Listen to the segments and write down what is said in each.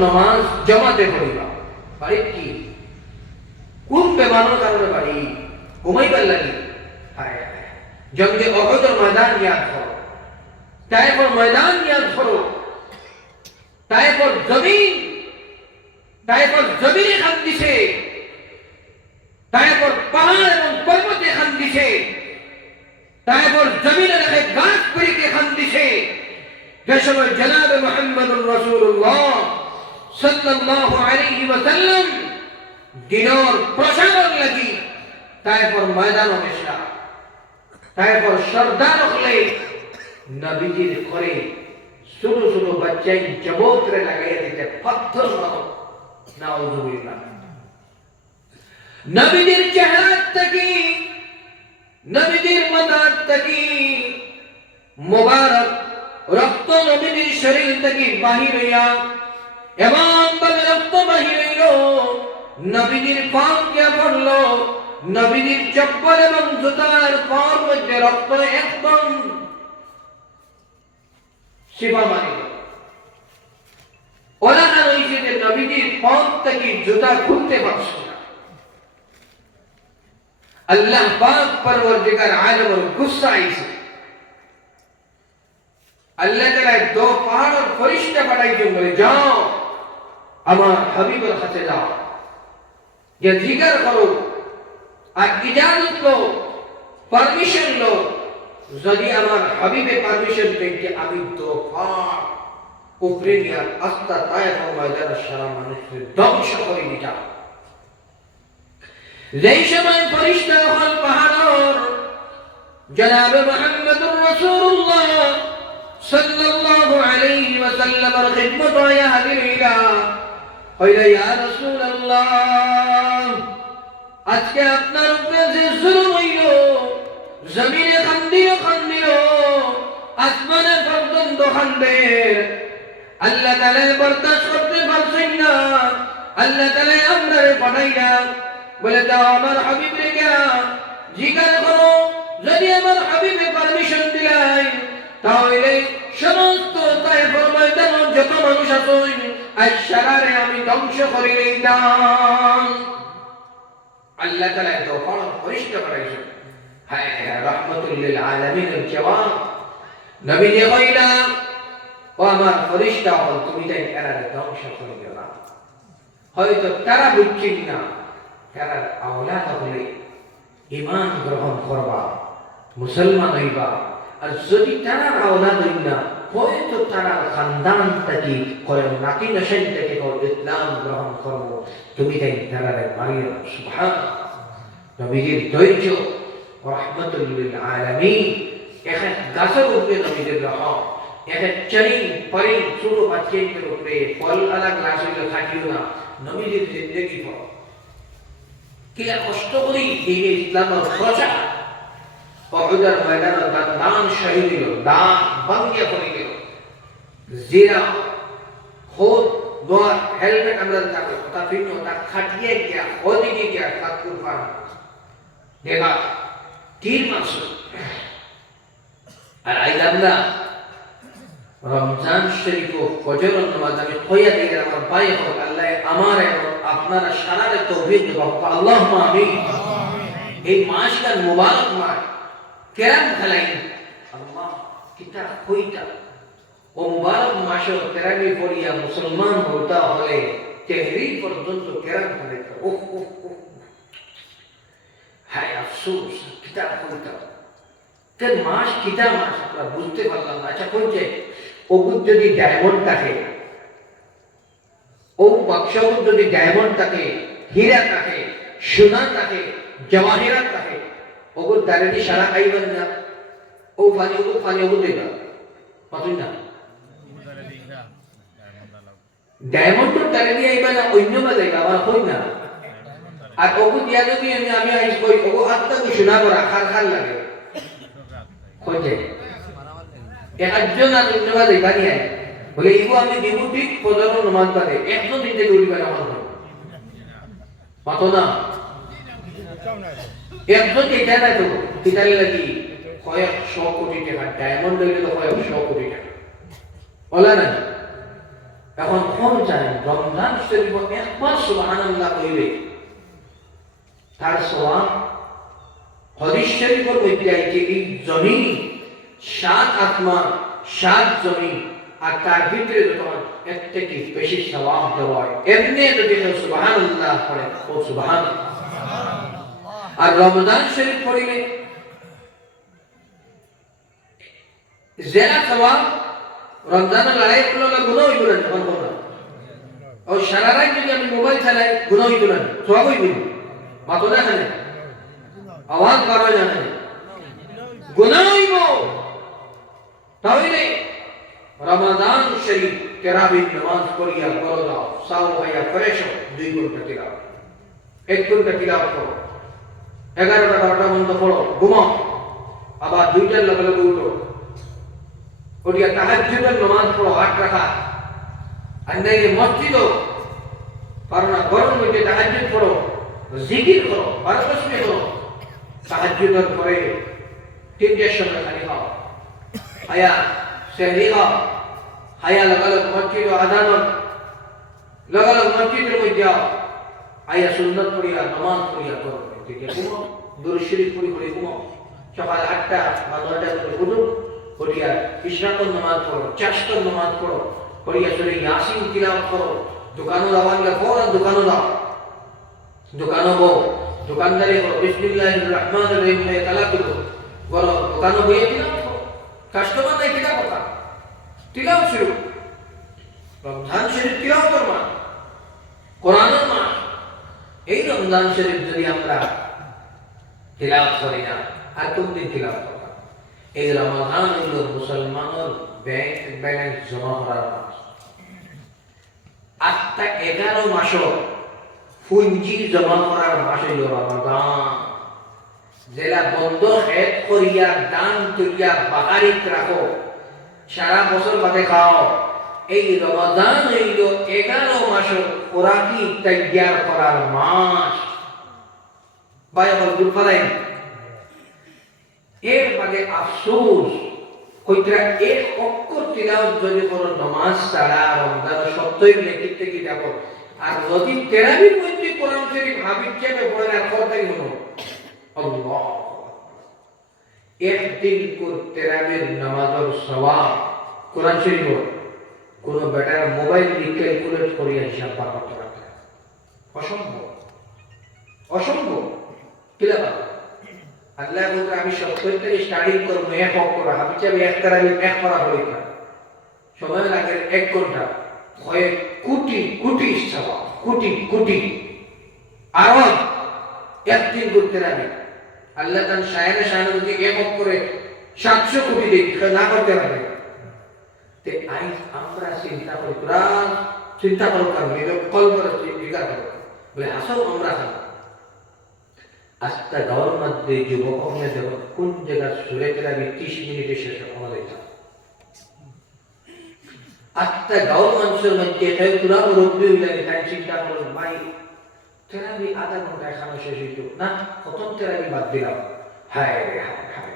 নামাজ জামাতে পড়িবা বাড়ি কি কোন বেমানোর কারণে বাড়ি ঘুমাইবার লাগি হায় হায় জঙ্গে উহুদের ময়দান ইয়াদ করো তায়েফের ময়দান ইয়াদ করো তায়েফের জমিন খান দিছে তায়েফের পাহাড় এবং পর্বতে খান দিছে তায়েফের জমিনে রেখে গাছ পরিকে খান দিছে যে সময় জনাব মুহাম্মদুর রাসূলুল্লাহ সাল্লাল্লাহু আলাইহি ওয়াসাল্লাম দিনের প্রসারের লাগি তায়েফের ময়দানে বসা তায়েফের সরদার হলে নবীজির করে ছোট ছোট বাচ্চাই জবতরে লাগাইয়া দিতে পাথর মারো নাউযুবিল্লাহ নবীজির চেহারা থেকে নবীজির মাথার থেকে মুবারক রক্ত নবীজির শরীর থেকে বাহির হইয়া এমন ভাবে রক্ত বাহির হইল নবীজির পাও কে পড়ল নবীজির চপ্পল এবং জুতার পাওয়ার মধ্যে রক্ত একদম শিবা মানিল ওরা রয়েছে যে নবীজির পাও থেকে জুতা খুলতে পারছে না আল্লাহ পাক পরওয়ারদিগার আলমের গুসা আইছে আল্লাহ তাআলা দো পাহাড়ের ফেরেশতা পাঠাইছে বলে যাও আমার হাবিবের কাছে যাও যে জিকির করো আর ইজাজত লো পারমিশন লো যদি আমার হাবিবে পারমিশন দেয় আমি দো পাহাড় উপরে নিয়ে আস্তা তায়েফ ময়দানের সারা মানুষকে ধ্বংস করে দিতা যেই সময় ফেরেশতা হল পাহাড়ের জনাব মুহাম্মদুর রাসূলুল্লাহ সাল্লাল্লাহু আলাইহি ওয়াসাল্লামের খিদমতে আয়া হাজির হইলা কইলা ইয়া রাসূলুল্লাহ আজকে আপনার উপরে যে জুলুম হইল জমিনে খান্দিল আসমানে পর্যন্ত খান্দে আল্লাহ তাআলা বরদাশত করতে পারছেন না আল্লাহ তাআলা আমরারে পাঠাইলা বলে দাও আমার হাবিবরে গিয়া জিকির করো যদি আমার হাবিবে পারমিশন দিলাই তাহলে সমস্ত তায়েফের ময়দানে যত মানুষ আছেন আজ সারারে আমি ধ্বংস করে দিতাম আল্লাহ তাআলা তো ফরিশতা পাঠাইছেন হায় হায় রাহমাতুল লিল আলামিনের জবাব নবী যে কইলা ও আমার ফরিশতা হল তুমি তাই এরারে ধ্বংস করে দিও না হয়তো তারা বুঝছেন না তারা আওলাদ হলে ঈমান গ্রহণ করবা মুসলমান হইবা আর যদি তারা আওলাদ হই না হয়তো তারা খানদান থেকে করে নাকি নশন থেকে ইসলাম গ্রহণ করব তুমি তাই তারারে মারিও সুবহানাল্লাহ নবীজির ধৈর্য রাহমাতুল লিল আলামিন এক গাছের উপরে নবীজির রহম এক চরিন পরিন ছোট বাচ্চাদের উপরে ফল আলা গ্লাসে থাকিও না নবীজির জিন্দেগি পড়ো কি কষ্ট করি দিনে ইসলামের প্রচার উহুদের ময়দানে দান শহীদ হলো দান ভাঙ্গিয়া পড়ে গেল জিরা খোদ দোয়া হেলমেট আমরা তাকে কথা ফিরনো তা খাটিয়ে গিয়া ওদিকে গিয়া কাকুর পান দেখা তীর মারছে আর আইলামনা রমজান শরীফ ও ফজর নামাজ আমি কইয়া দিই আমার ভাই হোক আল্লাহ আমার এবং আপনারা সারারে তৌফিক দেব আল্লাহুম্মা আমিন এই মাসটা মুবারক মাস কেরাম খালাই আল্লাহ কিতা কইতা ও মুবারক মাসে কেরামি পড়িয়া মুসলমান হতা হলে তেহরির পর্যন্ত কেরাম খালাইতা ওহ ওহ ওহ হায় আফসোস কিতা কইতা কে মাস কিতা মাস আমরা বুঝতে পারলাম না আচ্ছা কইছে ওগুর যদি ডায়মন্ড থাকে ও বাক্সর যদি ডায়মন্ড থাকে হীরা থাকে সোনা থাকে জওয়াহিরাত থাকে ওগুর দাঁড়িয়ে সারা আইবেন না ও পানি ওগুর দেবা পাতুই না ডায়মন্ড তো দাঁড়িয়ে আইবা না অন্য বাজে আমার কই না আর ওগু দিয়া যদি আমি আইস কই ওগু আত্মা কই সোনা করা খার খার লাগে কইছে একজন আর অন্য বাজে বানিয়ে বলে ইগো আমি দিব ঠিক ফজর নামাজ পড়ে একজন দিন থেকে উঠবে না আমার পাতো না একজন এটা না তো কিতালে লাগি কয়েকশো কোটি টাকা ডায়মন্ড হইলে তো কয়েকশো কোটি টাকা বলা না এখন কোন জানেন রমজান শরীফ একবার সুবহানাল্লাহ কইলে তার সওয়াব হাদিস শরীফের মধ্যে আছে এই জমিন 7 আসমান 7 জমিন আর তার ভিতরে যখন এর থেকে বেশি সওয়াব দেওয়া হয় এমনি যদি সুবহানাল্লাহ পড়ে ও সুবহানাল্লাহ আর রমজান শরীফ পড়িলে যারা সওয়াব রমজানের লড়াই করলে গুনাহ হইব না তখন কোন ও সারা রাত যদি আমি মোবাইল চালাই গুনাহ হইব না সওয়াব হইব মাতো না জানে আওয়াজ বাড়ায় জানে গুনাহ হইব তাহলে রমজান শরীফ তারাবির নামাজ পড়িয়া করো দাও সাও হইয়া ফ্রেশ 2 ঘন্টা তিলাওয়াত 1 ঘন্টা তিলাওয়াত করো 11টা 12টা বন্ধ পড়ো ঘুমাও আবার 2টার লগে লগে উঠো ওদিকে তাহাজ্জুদের নামাজ পড়ো 8 রাকাত আন্দাইলে মসজিদও পারো না গরম মধ্যে তাহাজ্জুদ পড়ো জিকির করো বারকসমি করো তাহাজ্জুদের পরে 3টার সময় খালি খাও আয়া সেহরি খাও আয়া লাগালো মসজিদ আযান লাগালো মসজিদের মধ্যে যাও আয়া সুন্নাত পড়িয়া নামাজ পড়িয়া করো এদিকে ঘুমাও দুরূদ শরীফ পড়ি ঘুমাও সকাল 8টা বা 9টা করে উঠো পড়িয়া ইশরাকের নামাজ পড়ো চাশতের নামাজ পড়ো পড়িয়া সূরা ইয়াসিন তিলাওয়াত করো দোকানে যাওয়ালে ফৌরান দোকানে যাও দোকানে বো দোকানদারি করো বিসমিল্লাহির রহমানির রহিম এ তালা করো বলো দোকানে বইয়ে তিলাওয়াত করো কাস্টমার নাই কিনা কথা তিলাওয়াত শুরু রমজান শরীফ তিলাওয়াতের মাস কোরআনের মাস এই রমজান শরীফ যদি আমরা তিলাওয়াত করি না আর কোন দিন তিলাওয়াত করব এই রমজান হলো মুসলমানের ব্যাংক ব্যালেন্স জমা করার মাস আত্মা 11 মাসও পুঁজি জমা করার মাস হইল রমজান যেটা বন্ধ হেড করিয়া দান করিয়া বাহারিত রাখো সারা বছর বাদে খাও এই রমজান হইল 11 মাসের খোরাকি তৈয়ার করার মাস বায়াবল দুর্ফালাই এর বাদে আফসোস কইরা এক অক্ষর তিলাওয়াত যদি কোনো নামাজ ছাড়া রমজান সত্যই নেতৃত্বে কি যাব আর যদি তেরাবির মধ্যে কোরআন শরীফ হাবিব যাবে পড়ে আর কথা কি হলো আল্লাহ একদিন কো তেরাবির নামাজের সওয়াব কোরআন শরীফ কোন বেটার মোবাইল দিয়ে ক্যালকুলেট করিয়া হিসাব বার করতে পারে অসম্ভব অসম্ভব কিলা বাবা আল্লাহ বলতে আমি 70 থেকে স্টার্টিং করব এক অক্ষর আমি চাই এক তেরাবি এক করা হলে সময় লাগে 1 ঘন্টা হয় কোটি কোটি সওয়াব কোটি কোটি আরব একদিন করতে রাখে আল্লাহ তান শায়রে শায়রে যদি এক অক্ষরে 700 কোটি দেই না করতে পারে তে আই আমরা চিন্তা করি পুরান চিন্তা করো কারণ এই কলবর চিন্তা করো বলে আসো আমরা আস্তা গাওয়ার মধ্যে যুবক হয়ে দেব কোন জায়গা সুরে তেরাবি 30 মিনিটে শেষ আমাদের আত্মা গাওয়ার মানুষের মধ্যে তাই পুরা রোগী হইলে তাই চিন্তা করো ভাই তেরাবি আধা ঘন্টা খানা শেষ হইতো না প্রথম তেরাবি বাদ দিলাম হায় হায় হায়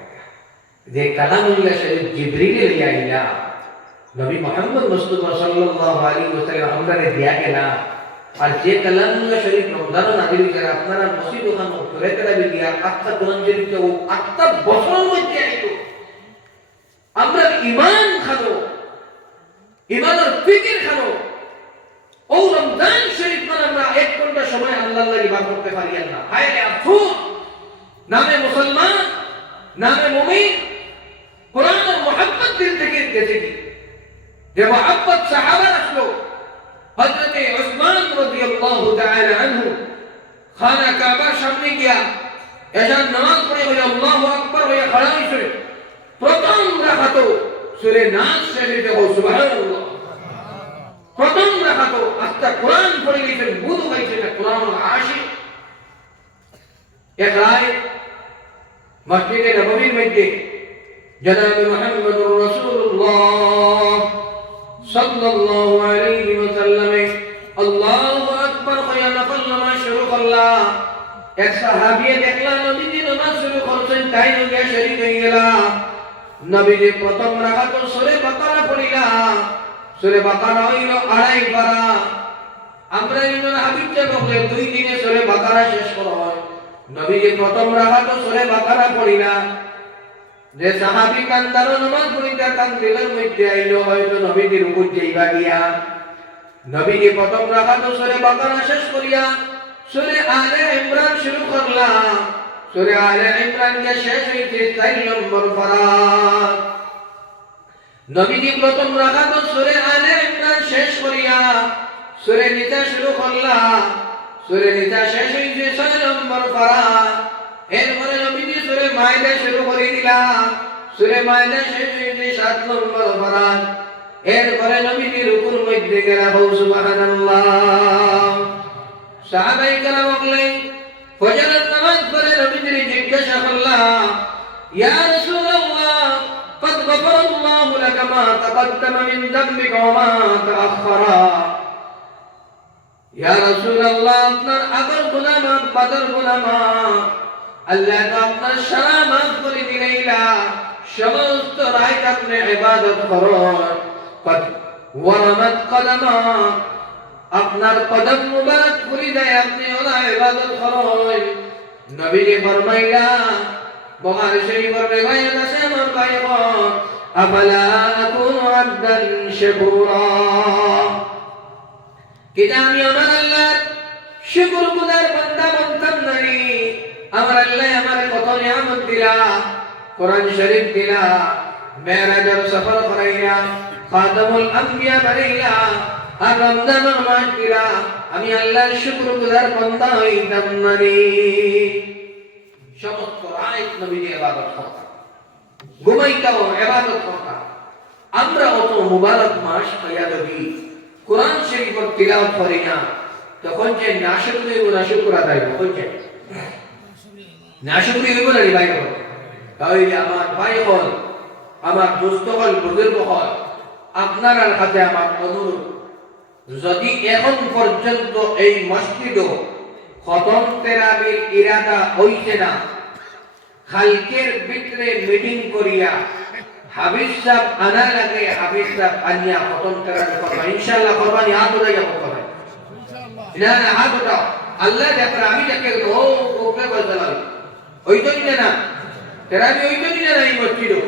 যে কালামুল্লাহ শরীফ জিবরিল লিয়া আইলা নবী মুহাম্মদ মুস্তাফা সাল্লাল্লাহু আলাইহি ওয়াসাল্লাম আমরারে দিয়া গেলা আর যে কালামুল্লাহ শরীফ রমজান নাযিল করে আপনারা মসজিদ ওখানে করে তেরাবি দিয়া আত্মা কোরআন শরীফকে ও আত্মা বছরের মধ্যে আইতো আমরা ঈমান খানো ইমানের ফিকির খানো ও রমজান শরীফ মানে আমরা 1 ঘন্টা সময় আল্লাহর লাগি বার করতে পারি না হায় আফসোস নামে মুসলমান নামে মুমিন কোরআনের মুহাব্বত দিল থেকে গেছে কি যে মুহাব্বত সাহাবা আসলো হযরত উসমান রাদিয়াল্লাহু তাআলা আনহু খানা কাবার সামনে গিয়া এজান নামাজ পড়ে বলে আল্লাহু আকবার হয়ে খড়া হইছে প্রথম রাকাত সূরা নাস শরীফে ও সুবহানাল্লাহ প্রথম রাকাত আস্তা কোরআন পড়ে গেছে বুঝ হইছে না কোরআনের আশিক এক রায় মসজিদে নববীর মধ্যে জনাব মুহাম্মদুর রাসূলুল্লাহ সাল্লাল্লাহু আলাইহি ওয়াসাল্লাম আল্লাহু আকবার কইয়া নফল নামাজ শুরু করলা এক সাহাবী দেখলা নবীজি নামাজ শুরু করছেন তাই নগিয়া শরীক হয়ে গেলা নবীজি প্রথম রাকাত সূরা বাকারা পড়িলা সূরা বাকারা হইল 2.5 পারা। আমরা ইমাম হাবিবকে বলে 2 দিনে সূরা বাকারা শেষ করা হয়। নবীজি প্রথম রাকাতে সূরা বাকারা পড়ি না। যে সাহাবী কান্দারো নামাজ পড়িতে কান্দিলের মধ্যে আইলো হয়তো নবীজির উপর যাইবা গিয়া নবীজি প্রথম রাকাতে সূরা বাকারা শেষ করিয়া সূরা আলে ইমরান শুরু করলাম। সূরা আলে ইমরান কে শেষ হইতে 4 নম্বর পারা। নবীজি প্রথম রাকাতে সূরা আলে ইমরান শেষ করিয়া সূরা নিসা শুরু করলাম। সূরা নিসা শেষ হইতে 6 নম্বর পারা। এরপরে নবীজি সূরা মাইদা শুরু করে দিলাম। সূরা মাইদা শেষ হইতে 7 নম্বর পারা। এরপরে নবীজি রুকুর মধ্যে গেলা সুবহানাল্লাহ। সাহাবায়ে কেরাম বললেন ফজরের নামাজ পড়ে নবীজি জিজ্ঞাসা করলাম ইয়া রাসূলুল্লাহ قد غفر الله لك ما تقدم من ذنبك وما تأخر يا رسول الله আপনার আগর গুনাহ মাফ বাদর গুনাহ মাফ আল্লাহ তো আপনার সারা মাফ করে দিলেইলা সমস্ত রাত আপনি ইবাদত করুন قد ورمت قدما আপনার কদম মুবারক ফুলি যায় আপনি ওলা ইবাদত করুন। নবীজি ফরমাইলা বুখারী শরীফের রিওয়ায়াত আছে আমার ভাইগণ আফালা আকুনু আবদান শাকুরা কিনা আমি আমার আল্লাহর শুকরগুজার বান্দা বনতাম নাই। আমার আল্লাহ আমার কত নিয়ামত দিলা, কোরআন শরীফ দিলা, মেরাজের সফর করাইলা, খাতামুল আম্বিয়া বানাইলা, আর রমজানের মাস দিলা, আমি আল্লাহর শুকরগুজার বান্দা হইতাম না রে। সমস্ত রাত নবীজি ইবাদত করতাম, ঘুমাইতাম ইবাদত করতাম। আমরা অত মুবারক মাস পাইয়া যদি কোরআন শরীফের তিলাওয়াত করি না তখন যে নাশুকরি ও নাশুকর আদায় হচ্ছে নাশুকরি হইব না রে ভাই হল। তাহলে আমার ভাই হল, আমার দোস্ত হল, বুজুর্গ হল, আপনার কাছে আমার অনুরোধ, যদি এখন পর্যন্ত এই মসজিদও খতম তেরাবির ইরাদা হইছে না, কালকের ভিতরে মিটিং করিয়া হাফিজ সাহেব আনা লাগে, হাফিজ সাহেব আনিয়া খতম তেরাবি করবা ইনশাআল্লাহ। করবানি হাত উঠাই যাব করবে না না হাত উঠাও। আল্লাহ দেখরা আমি দেখে ও ওকে বললাম ওই তো নিলে না তেরাবি, ওই তো নিলে না এই মসজিদও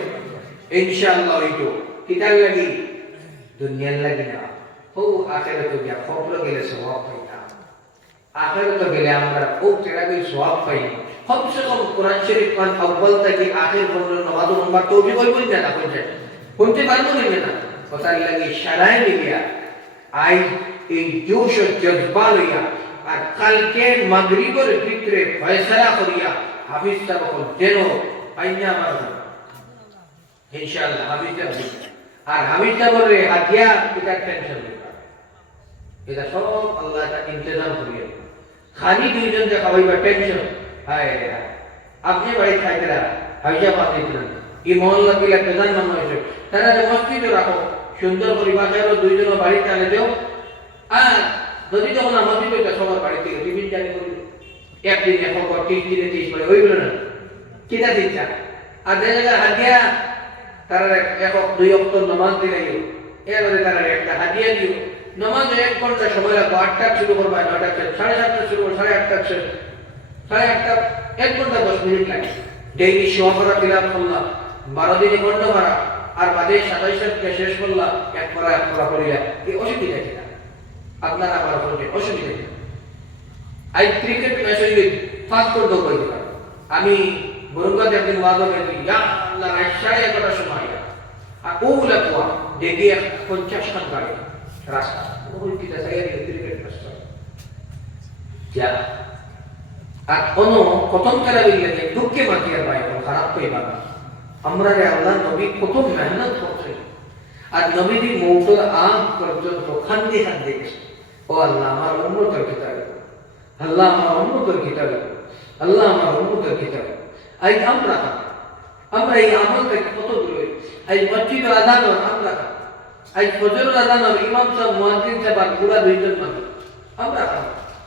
ইনশাআল্লাহ। ওই তো কিতাব লাগি দুনিয়ার লাগি না, ও আখিরাতে গিয়া খবর গেলে সওয়াব পাইতা। আখিরাতে গেলে আমরা ও তেরাবির সওয়াব পাই। কমসে কম কোরআন শরীফ খান আউয়াল থেকে আখির পর্যন্ত নামাজ পড়বার তৌফিক হইব না কোনতে পারবো না। কথা লাগি সারাই নিয়া আই এই জোশ ও জজবা লইয়া আর কালকে মাগরিবের ভিতরে ফয়সালা করিয়া হাফিজ সাহেব যেন পাইনা আমার ইনশাআল্লাহ হাফিজ সাহেব আর হাফিজ সাহেবের হাতিয়া এটা টেনশন নেই, এটা সব আল্লাহ এটা ইন্তজাম করিয়া খালি দুইজন যে খাওয়াইবা টেনশন। হায় আপনি বাড়ি খাইতে হাইজা পাতে এই মহল্লা দিলে প্রধান মানুষ হয়েছে তারা যে মসজিদে রাখো সুন্দর পরিভাষায় দুইজন বাড়িতে আনে দেও। আর যদি যখন আমাদের সবার বাড়ি থেকে টিফিন জারি করি একদিন এখন 30 দিনে 30 মানে ওইগুলো না কিনা দিচ্ছা। আর যে জায়গায় হাতিয়া তারা একক 2 ওয়াক্ত নামাজ দিলে এবারে তারা একটা হাতিয়া দিও। নামাজ 1 ঘন্টা সময় লাগবে, 8টা শুরু করবা, 9টা 7:30 শুরু করবো, 8:30 8:30 1 ঘন্টা 10 মিনিট লাগে। ডেইলি শোয়া করা তিলাওয়াত করলাম, 12 দিনে ঘন্টা ভাড়া, আর বাদে 27টা শেষ করলাম, এক পড়া করিলা, এই অসুবিধা কি না আপনার আমার বলতে অসুবিধা কি। আই ক্রিকেট ম্যাচ হইলে ফাস্ট করে দৌড় দিতে পারি। আমি বরুণগাতে একদিন ওয়াদা করেছি, ইয়া আল্লাহ 11:30 সময় আর ওগুলা কোয়া দেখি 50 খান গাড়ি রাস্তা ওই কিটা সাইয়া ক্রিকেট ম্যাচ যা আর কোনো প্রথম তারা বললে যে দুঃখে মাতিয়ার ভাই খারাপ কই বাবা আমরা রে আল্লাহ নবী কত মেহনত করছে আর নবীজি মৌতের আগ পর্যন্ত খান্দি গেছে। ও আল্লাহ আমার উম্মতের কিতাব, আল্লাহ আমার উম্মতের কিতাব, আল্লাহ আমার উম্মতের কিতাব। আজ আমরা এই আমল থেকে কত দূরে। আজ মসজিদ আযান আমরা আজ ফজর আযান ইমাম সাহেব মুয়াজ্জিন সাহেব আর পুরা দুইজন মানুষ আমরা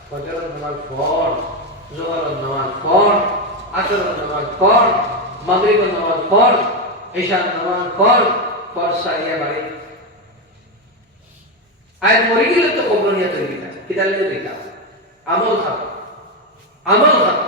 ফজর নামাজ পড়, জোহরের নামাজ পড়, আসরের নামাজ পড়, মাগরিবের নামাজ পড়, ইশার নামাজ পড়, সারিয়া বাড়ি আয় মরে গেলে তো কবর নিয়ে তৈরি কিতালে তৈরি আমল খাব আমল খাব